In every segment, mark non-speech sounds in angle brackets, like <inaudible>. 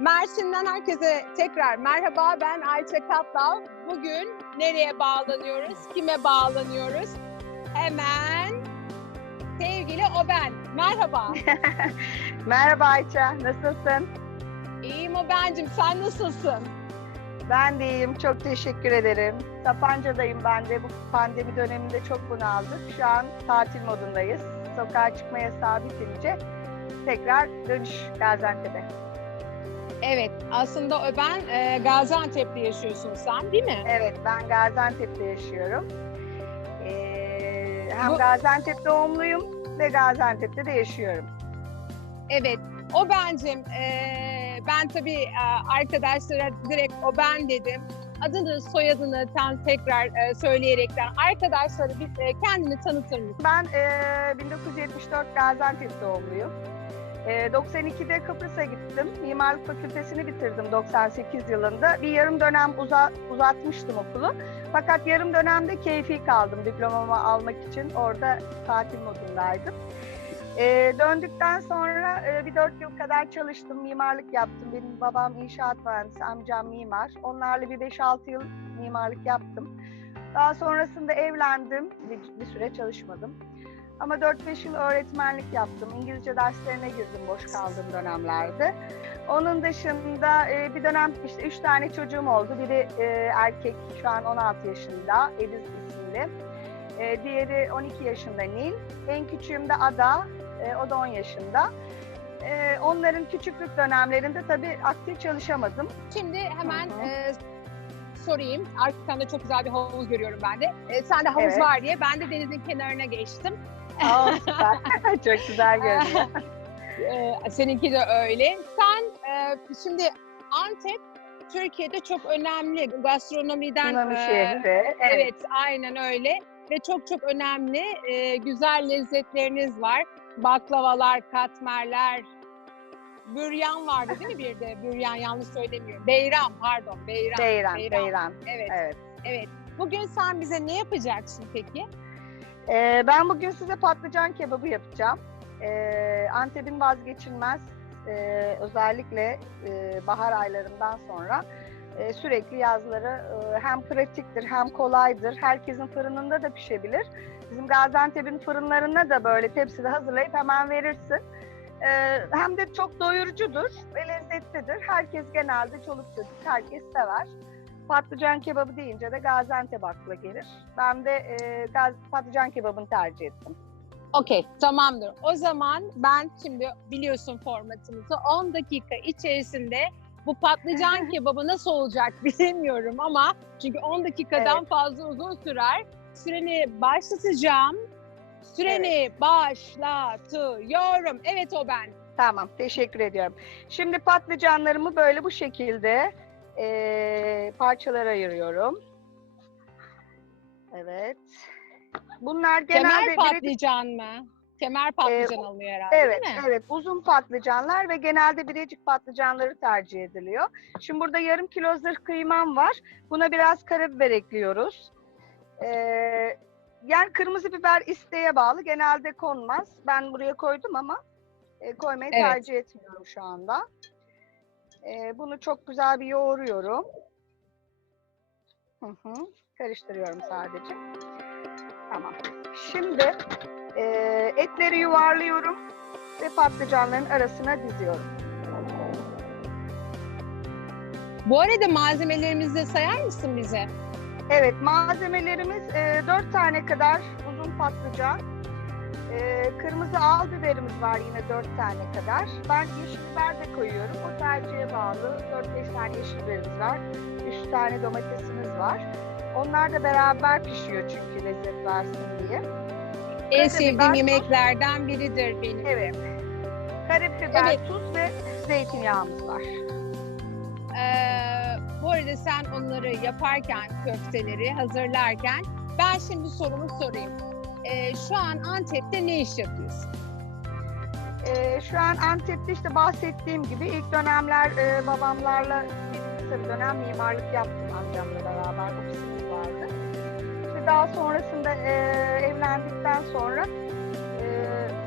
Mersin'den herkese tekrar merhaba. Ben Ayça Katlav. Bugün nereye bağlanıyoruz? Kime bağlanıyoruz? Hemen sevgili Oben. Merhaba. <laughs> Merhaba Ayça, nasılsın? İyiyim Oben'cim. Sen nasılsın? Ben de iyiyim, çok teşekkür ederim. Sapanca'dayım ben de. Bu pandemi döneminde çok bunaldık. Şu an tatil modundayız. Sokağa çıkma yasağı bitince tekrar dönüş Gaziantep'e. Evet. Aslında Oben e, Gaziantep'te yaşıyorsun sen değil mi? Evet, ben Gaziantep'te yaşıyorum. Ee, hem Bu- Gaziantep doğumluyum ve Gaziantep'te de yaşıyorum. Evet. O bencim. ben tabii e, arkadaşlara direkt o ben dedim. Adını, soyadını tam tekrar e, söyleyerekten arkadaşlara bir e, kendini tanıtır mısın? Ben e, 1974 Gaziantep doğumluyum. E, 92'de Kıbrıs'a gittim. Mimarlık Fakültesini bitirdim 98 yılında. Bir yarım dönem uza- uzatmıştım okulu. Fakat yarım dönemde keyfi kaldım diplomamı almak için. Orada tatil modundaydım. E, döndükten sonra e, bir dört yıl kadar çalıştım, mimarlık yaptım. Benim babam inşaat mühendisi, amcam mimar. Onlarla bir 5-6 yıl mimarlık yaptım. Daha sonrasında evlendim. Bir, bir süre çalışmadım. Ama 4-5 yıl öğretmenlik yaptım. İngilizce derslerine girdim boş kaldığım dönemlerde. Onun dışında e, bir dönem işte 3 tane çocuğum oldu. Biri e, erkek, şu an 16 yaşında, Ediz isimli. E, diğeri 12 yaşında Nil. En küçüğüm de Ada, e, o da 10 yaşında. E, onların küçüklük dönemlerinde tabii aktif çalışamadım. Şimdi hemen hı. e, sorayım. Arkanda çok güzel bir havuz görüyorum ben de. E, sen de havuz Evet. var diye ben de denizin kenarına geçtim. Aa. <laughs> Çok güzel görünüyor. E, seninki de öyle. Sen e, şimdi Antep Türkiye'de çok önemli gastronomiden Tsunami e, şehri. Evet. Evet, aynen öyle. Ve çok çok önemli e, güzel lezzetleriniz var. Baklavalar, katmerler, büryan vardı değil mi bir de? Büryan yanlış söylemiyorum. Beyran, pardon. Beyran. Beyran, Beyran. Beyran. Evet, Evet. evet. Bugün sen bize ne yapacaksın peki? Ee, ben bugün size patlıcan kebabı yapacağım. Ee, Antep'in vazgeçilmez, e, özellikle e, bahar aylarından sonra e, sürekli yazları e, hem pratiktir hem kolaydır. Herkesin fırınında da pişebilir. Bizim Gaziantep'in fırınlarına da böyle tepside hazırlayıp hemen verirsin. Ee, hem de çok doyurucudur ve lezzetlidir. Herkes genelde çoluk çocuk herkes sever. Patlıcan kebabı deyince de Gaziantep akla gelir. Ben de e, gaz, patlıcan kebabını tercih ettim. Okey, tamamdır. O zaman ben şimdi biliyorsun formatımızı 10 dakika içerisinde bu patlıcan <laughs> kebabı nasıl olacak <laughs> bilemiyorum ama çünkü 10 dakikadan fazla uzun sürer. Süreni başlatacağım. Süreni başlatıyorum. Evet o ben. Tamam, teşekkür ediyorum. Şimdi patlıcanlarımı böyle bu şekilde e, parçalara ayırıyorum. Evet. Bunlar genelde Kemer patlıcan mı? Kemer patlıcan alınıyor herhalde Evet, değil mi? evet. Uzun patlıcanlar ve genelde birecik patlıcanları tercih ediliyor. Şimdi burada yarım kilo zırh kıymam var. Buna biraz karabiber ekliyoruz. Ee, yani kırmızı biber isteğe bağlı. Genelde konmaz. Ben buraya koydum ama e, koymayı Evet. tercih etmiyorum şu anda. Ee, bunu çok güzel bir yoğuruyorum. Hı hı. Karıştırıyorum sadece. Tamam. Şimdi e, etleri yuvarlıyorum ve patlıcanların arasına diziyorum. Bu arada malzemelerimizi de sayar mısın bize? Evet, malzemelerimiz e, 4 tane kadar uzun patlıcan. E, kırmızı al biberimiz var yine 4 tane kadar. Ben yeşil biber de koyuyorum. O tercihe bağlı. 4-5 tane yeşil biberimiz var. 3 tane domatesimiz var. Onlar da beraber pişiyor çünkü lezzet versin diye. En Karabiber, sevdiğim yemeklerden biridir benim. Evet. Karabiber, Evet. tuz ve zeytinyağımız var. Ee, bu arada sen onları yaparken, köfteleri hazırlarken ben şimdi sorumu sorayım. Ee, şu an Antep'te ne iş yapıyorsun? Ee, şu an Antep'te işte bahsettiğim gibi ilk dönemler e, babamlarla kısa bir dönem mimarlık yaptım amcamla beraber ofisimiz vardı. İşte daha sonrasında e, evlendikten sonra e,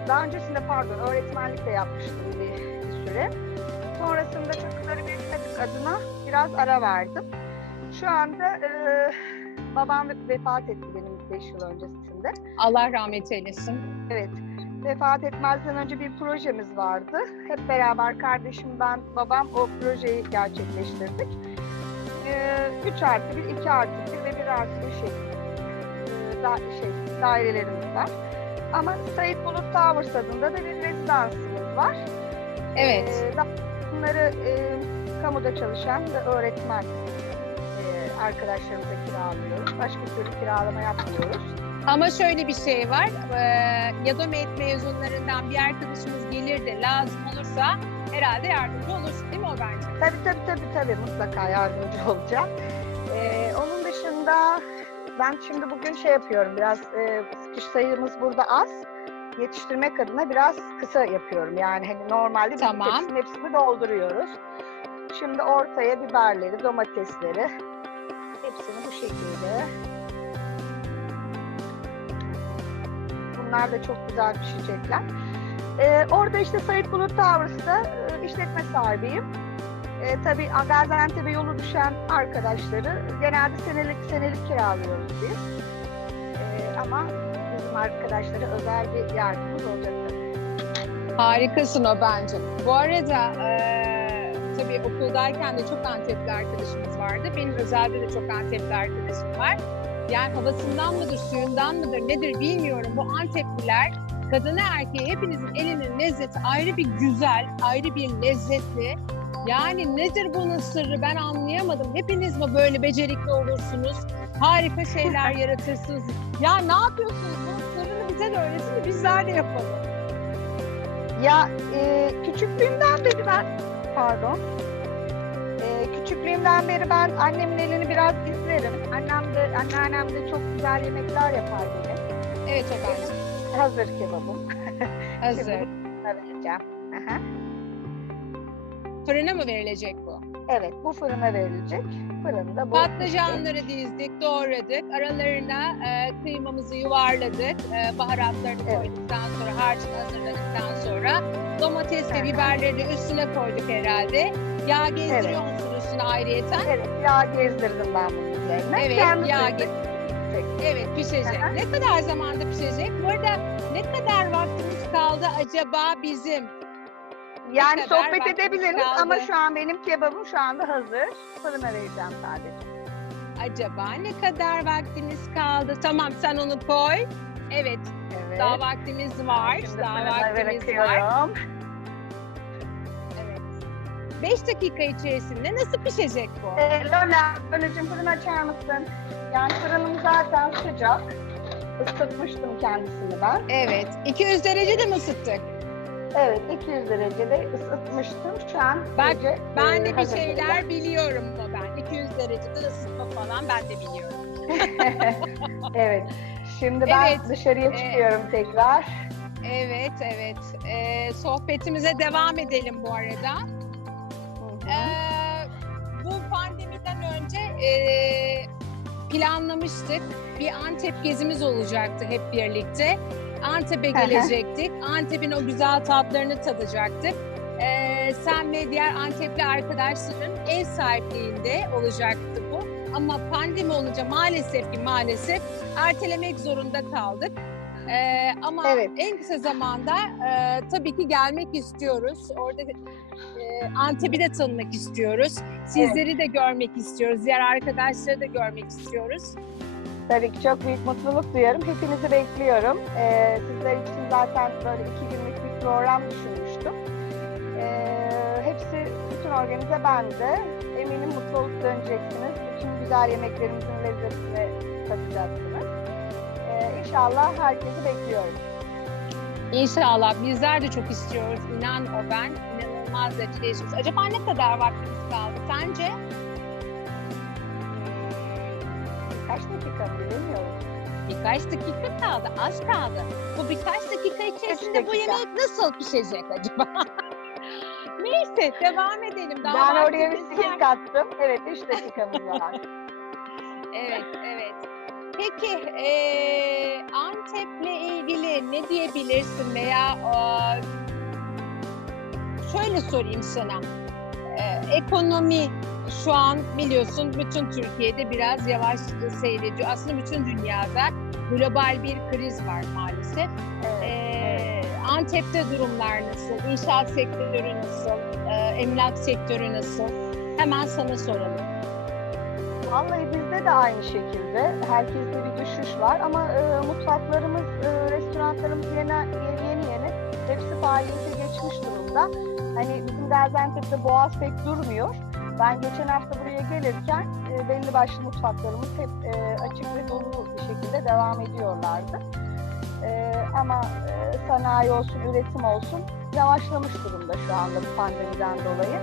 daha öncesinde pardon öğretmenlik de yapmıştım bir, bir süre. Sonrasında çocukları adına biraz ara verdim. Şu anda e, babam vefat etti benim 5 yıl öncesinde. Allah rahmet eylesin. Evet. Vefat etmezden önce bir projemiz vardı. Hep beraber kardeşim, ben, babam o projeyi gerçekleştirdik. 3 artı 1, 2 artı 1 ve 1 artı 1 şeklinde da, şey, dairelerimiz var. Ama Said Bulut Towers adında da bir rezidansımız var. Evet. Ee, bunları e, kamuda çalışan ve öğretmen arkadaşlarımıza kiralıyoruz. Başka türlü kiralama yapmıyoruz. Ama şöyle bir şey var. E, Yadomet mezunlarından bir arkadaşımız gelir de lazım olursa herhalde yardımcı olursun değil mi o bence? Tabii tabii tabii tabii mutlaka yardımcı olacağım. Ee, onun dışında ben şimdi bugün şey yapıyorum biraz e, kış sayımız burada az. Yetiştirmek adına biraz kısa yapıyorum. Yani hani normalde Tamam. hepsini, hepsini dolduruyoruz. Şimdi ortaya biberleri, domatesleri hepsini bu şekilde. Bunlar da çok güzel pişecekler. Ee, orada işte Said Bulut Towers'ta e, işletme sahibiyim. E, tabii Gaziantep'e yolu düşen arkadaşları genelde senelik senelik kiralıyoruz biz. E, ama bizim arkadaşlara özel bir yardımımız olacak. Harikasın o bence. Bu arada e, tabii okuldayken de çok Antepli arkadaşımız vardı. Benim özelde de çok Antepli arkadaşım var. Yani havasından mıdır, suyundan mıdır, nedir bilmiyorum. Bu Antepliler kadına erkeğe hepinizin elinin lezzeti ayrı bir güzel, ayrı bir lezzetli. Yani nedir bunun sırrı ben anlayamadım. Hepiniz mi böyle becerikli olursunuz? Harika şeyler <laughs> yaratırsınız. Ya ne yapıyorsunuz? Bunun sırrını bize de öğretin de bizler de yapalım. Ya e, küçüklüğümden beri ben, pardon, e, küçüklüğümden beri ben annemin elini biraz izlerim. Annem de, anneannem de çok güzel yemekler yapar yine. Evet bence. Hazır kebabım. Hazır. Aha. Fırına mı verilecek bu? Evet, bu fırına verilecek. Fırında bu. Patlıcanları dizdik, doğradık. Aralarına e, kıymamızı yuvarladık. E, baharatlarını Evet. koyduktan sonra, harcını hazırladıktan sonra domates ve Hı hı. biberleri üstüne koyduk herhalde. Yağ gezdiriyor musun üstüne ayrıyeten? Evet, yağ gezdirdim ben bunun üzerine. Evet, Kendi yağ suyunu ge- çekecek. Evet, pişecek. Hı. Ne kadar zamanda pişecek? Bu arada ne kadar vaktimiz kaldı acaba bizim? Yani kadar sohbet edebiliriz kaldı? ama şu an benim kebabım şu anda hazır. Fırına vereceğim sadece. Acaba ne kadar vaktimiz kaldı? Tamam sen onu koy. Evet, Evet. daha vaktimiz var. Şimdi Daha vaktimiz var. bırakıyorum. Evet. 5 dakika içerisinde nasıl pişecek bu? Ee, Lola, Lola'cığım fırını açar mısın? Yani fırınım zaten sıcak. Isıtmıştım kendisini ben. Evet. 200 derecede mi ısıttık? Evet, 200 derecede ısıtmıştım. Şu an Bak, iyice, Ben e, de bir şeyler biliyorum ama ben. 200 derecede ısıtma falan ben de biliyorum. <laughs> evet. Şimdi ben Evet, dışarıya e, çıkıyorum tekrar. Evet, evet. Ee, sohbetimize devam edelim bu arada. Ee, bu pandemiden önce e, planlamıştık. Bir Antep gezimiz olacaktı hep birlikte. Antep'e gelecektik. Antep'in o güzel tatlarını tadacaktık. Ee, sen ve diğer Antepli arkadaşların ev sahipliğinde olacaktı bu. Ama pandemi olunca maalesef ki maalesef ertelemek zorunda kaldık. Ee, ama Evet. en kısa zamanda e, tabii ki gelmek istiyoruz. Orada e, Antep'i de tanımak istiyoruz. Sizleri de görmek istiyoruz. Diğer arkadaşları da görmek istiyoruz. Tabii ki çok büyük mutluluk duyuyorum. Hepinizi bekliyorum. Ee, sizler için zaten böyle iki günlük bir program düşünmüştüm. Ee, hepsi, bütün organize bende. Eminim mutlu olup döneceksiniz. Bütün güzel yemeklerimizin lezzetini tadacaksınız. Ee, inşallah herkesi bekliyorum. İnşallah bizler de çok istiyoruz. İnan o ben. İnanılmaz derecede. Acaba ne kadar vaktimiz kaldı sence? Dakika bilemiyorum. Birkaç dakika kaldı. Az kaldı. Bu birkaç dakika içerisinde bu yemek nasıl pişecek acaba? <laughs> Neyse devam edelim. Daha ben oraya bir var. kattım. Evet 3 <laughs> dakikamız var. Evet, evet. Peki eee Antep'le ilgili ne diyebilirsin veya eee, şöyle sorayım sana. Eee, ekonomi şu an biliyorsun bütün Türkiye'de biraz yavaş seyrediyor. Aslında bütün dünyada global bir kriz var maalesef. Evet, Ee, Antep'te durumlar nasıl? İnşaat sektörü nasıl? Ee, emlak sektörü nasıl? Hemen sana soralım. Vallahi bizde de aynı şekilde. Herkeste bir düşüş var ama e, mutfaklarımız, e, restoranlarımız yeni, yeni yeni hepsi faaliyete geçmiş durumda. Hani bizim Gaziantep'te boğaz pek durmuyor. Ben geçen hafta buraya gelirken e, belli başlı mutfaklarımız hep e, açık ve dolu bir şekilde devam ediyorlardı. E, ama e, sanayi olsun, üretim olsun yavaşlamış durumda şu anda bu pandemiden dolayı.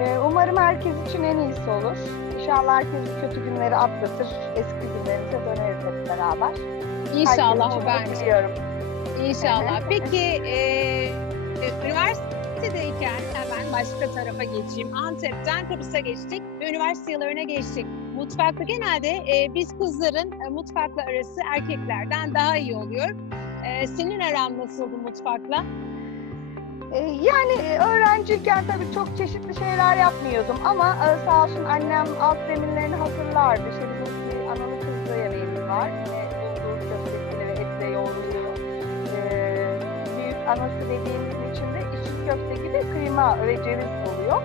E, umarım herkes için en iyisi olur. İnşallah herkes bu kötü günleri atlatır. Eski günlerimize döneriz hep beraber. İnşallah diliyorum. İnşallah. Peki e, e, üniversitedeyken hemen başka tarafa geçeyim. Antep'ten Kıbrıs'a geçtik ve üniversite yıllarına geçtik. Mutfakta genelde e, biz kızların e, mutfakla arası erkeklerden daha iyi oluyor. E, senin aran nasıldı mutfakla? E, yani e, öğrenciyken tabii çok çeşitli şeyler yapmıyordum ama e, sağ olsun annem alt zeminlerini hazırlardı. İşte bizim analı kızlı yemeğimiz var. Bulgur köftesiyle ve etle yoğruluyor. Büyük anası dediğimizin içinde köfte gibi kıyma ve ceviz oluyor.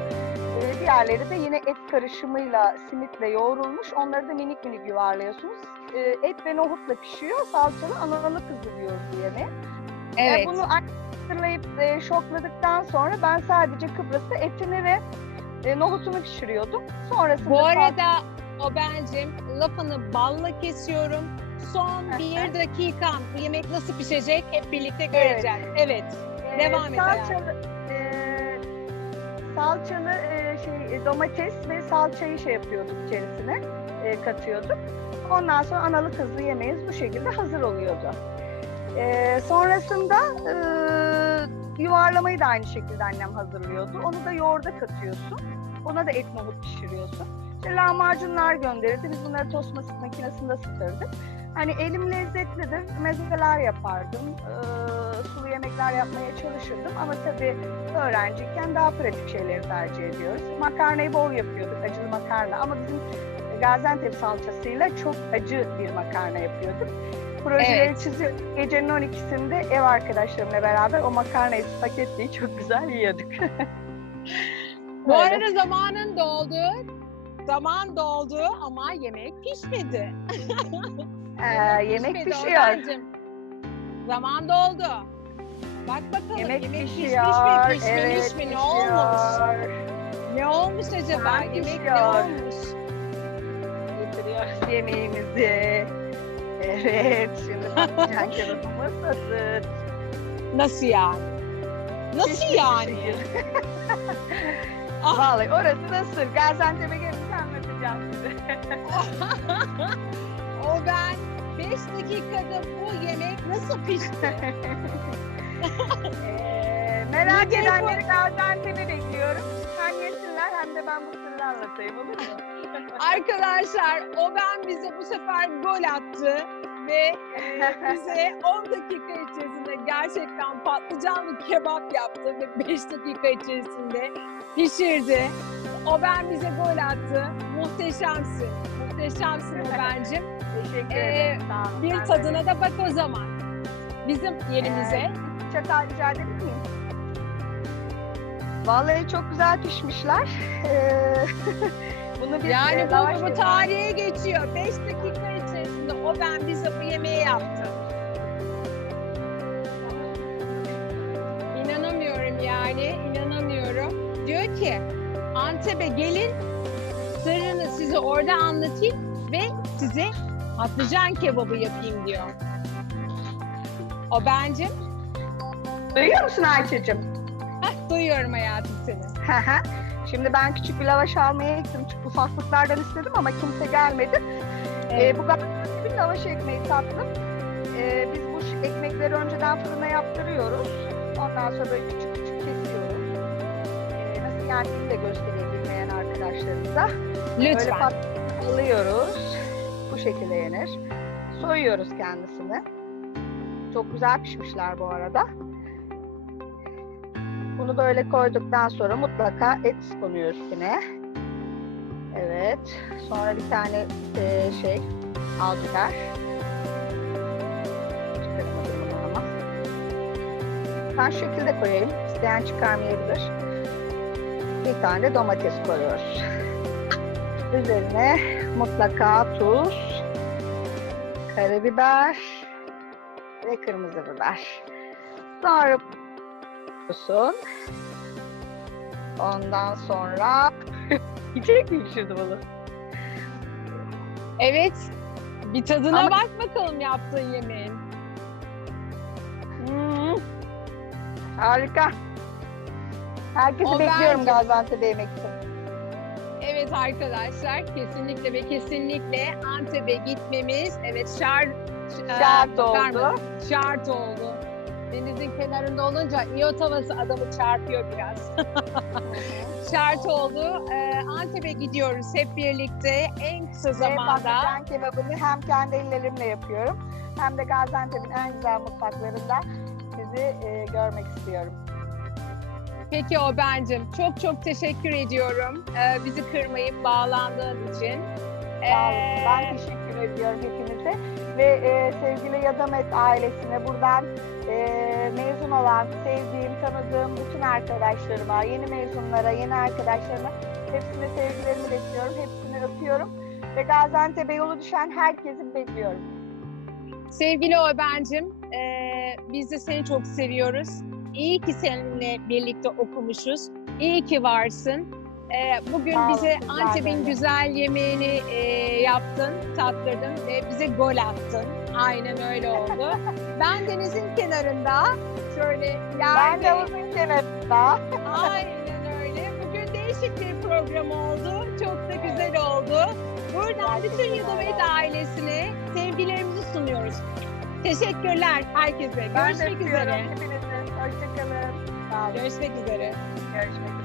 E, diğerleri de yine et karışımıyla simitle yoğrulmuş. Onları da minik minik yuvarlıyorsunuz. E, et ve nohutla pişiyor. Salçalı analı kızlı diyoruz bu yemeğe. Evet. E, bunu hatırlayıp e, şokladıktan sonra ben sadece Kıbrıs'ta etini ve e, nohutunu pişiriyordum. Sonrasında Bu arada o bencim lafını balla kesiyorum. Son bir dakikam yemek nasıl pişecek hep birlikte göreceğiz. Evet. e, devam et salçalı, e, salçalı e, şey domates ve salçayı şey yapıyorduk içerisine e, katıyorduk. Ondan sonra analı kızlı yemeğimiz bu şekilde hazır oluyordu. E, sonrasında e, yuvarlamayı da aynı şekilde annem hazırlıyordu. Onu da yoğurda katıyorsun. Ona da et nohut pişiriyorsun. İşte lahmacunlar gönderirdi. Biz bunları tost makinesinde ısıtırdık. Hani elim lezzetlidir. Mezeler yapardım. Ee, sulu yemekler yapmaya çalışırdım. Ama tabii öğrenciyken daha pratik şeyleri tercih ediyoruz. Makarnayı bol yapıyorduk. Acılı makarna. Ama bizim Gaziantep salçasıyla çok acı bir makarna yapıyorduk. Projeleri Evet. çiziyorduk. Gecenin 12'sinde ev arkadaşlarımla beraber o makarnayı spagettiyı çok güzel yiyorduk. <laughs> Bu Öyle. arada zamanın doldu. Zaman doldu ama yemek pişmedi. <laughs> Ee, yemek pişmedi pişiyor. Orhancığım. Zaman doldu. Bak bakalım Yemek, yemek, pişiyor. pişmiş mi, pişmemiş evet, mi, ne pişiyor. olmuş? Ne olmuş acaba? Tamam, yemek ne pişiyor. olmuş? Getiriyoruz yemeğimizi. Evet, şimdi <laughs> patlıcan kebabımız hazır. Nasıl yani? Nasıl Pişmiş yani? şekilde. <laughs> Ah. Vallahi orası da sır. Gaziantep'e gelince anlatacağım size. <laughs> o ben 5 dakikada bu yemek nasıl pişti? <laughs> Ee, merak Ne diyor bu? edenleri Gaziantep'e bekliyorum. Hem yesinler hem de ben bu sırrı anlatayım olur mu? Arkadaşlar o ben bize bu sefer gol attı ve e, <laughs> bize 10 dakika içerisinde gerçekten patlıcanlı kebap yaptı ve 5 dakika içerisinde pişirdi. O ben bize gol attı. Muhteşemsin. Muhteşemsin o bencim. Teşekkür Ee, ederim. Sağ olun. Bir tadına da bak o zaman. Bizim yerimize. Ee, çatal rica edebilir miyim? Vallahi çok güzel pişmişler. Ee, <laughs> bunu biz Yani e, bu, bu tarihe geçiyor. 5 dakika içerisinde o ben bize bu yemeği yaptı. İnanamıyorum yani, inanamıyorum. Diyor ki Antep'e gelin, sırrını size orada anlatayım ve size patlıcan kebabı yapayım diyor. O bencim. Duyuyor musun Ayça'cığım? Heh, duyuyorum hayatım seni. Şimdi ben küçük bir lavaş almaya gittim. Çünkü ufaklıklardan istedim ama kimse gelmedi. Evet. Ee, bu bir lavaş ekmeği tatlım. Ee, biz bu ekmekleri önceden fırına yaptırıyoruz. Ondan sonra böyle küçük küçük kesiyoruz. Ee, nasıl yendiğini de göstereyim bilmeyen arkadaşlarımıza. Böyle Lütfen. pat alıyoruz. Bu şekilde yenir. Soyuyoruz kendisini. Çok güzel pişmişler bu arada. Bunu böyle koyduktan sonra mutlaka et konuyor üstüne. Evet. Sonra bir tane e, şey al biber. Çıkaramadım bunu ama. Ben şu şekilde koyayım. İsteyen çıkarmayabilir. Bir tane domates koyuyoruz. <laughs> Üzerine mutlaka tuz, karabiber ve kırmızı biber. Sonra olsun. Ondan sonra <laughs> yiyecek miyim şimdi bunu? Evet. Bir tadına Ama- bak bakalım yaptığın yemeğin. Hmm. Harika. Herkesi O bekliyorum bence- Gaziantep'e yemek için. Evet arkadaşlar kesinlikle ve kesinlikle Antep'e gitmemiz evet şart Şart bakar oldu. Şart oldu. Denizin kenarında olunca iyot havası adamı çarpıyor biraz. <laughs> Şart oldu. Ee, Antep'e gidiyoruz hep birlikte en kısa zamanda. patlıcan kebabını hem kendi ellerimle yapıyorum hem de Gaziantep'in en güzel mutfaklarında sizi e, görmek istiyorum. Peki o bencim. Çok çok teşekkür ediyorum. Ee, bizi kırmayıp bağlandığın için. Sağ olun. Ee, Ben teşekkür ediyorum hepinize. Ve e, sevgili Yadamet ailesine buradan e, mezun olan, sevdiğim, tanıdığım bütün arkadaşlarıma, yeni mezunlara, yeni arkadaşlarıma hepsine sevgilerimi iletiyorum. Hepsini öpüyorum. Ve Gaziantep'e yolu düşen herkesi bekliyorum. Sevgili Öben'cim, eee biz de seni çok seviyoruz. İyi ki seninle birlikte okumuşuz. İyi ki varsın. Eee, bugün Sağ bize Antep'in güzel yemeğini eee, yaptın, tattırdın ve bize gol attın. Aynen öyle oldu. <laughs> ben denizin kenarında şöyle Ben de yerde... uzun kenarında. Aynen öyle. Bugün değişik bir program oldu. Çok da güzel oldu. Buradan bütün öyle. ailesine sevgilerimizi sunuyoruz. Teşekkürler herkese. Ben Görüşmek üzere. hepinizi. Hoşçakalın. Sağ olun. Görüşmek üzere. Görüşmek üzere.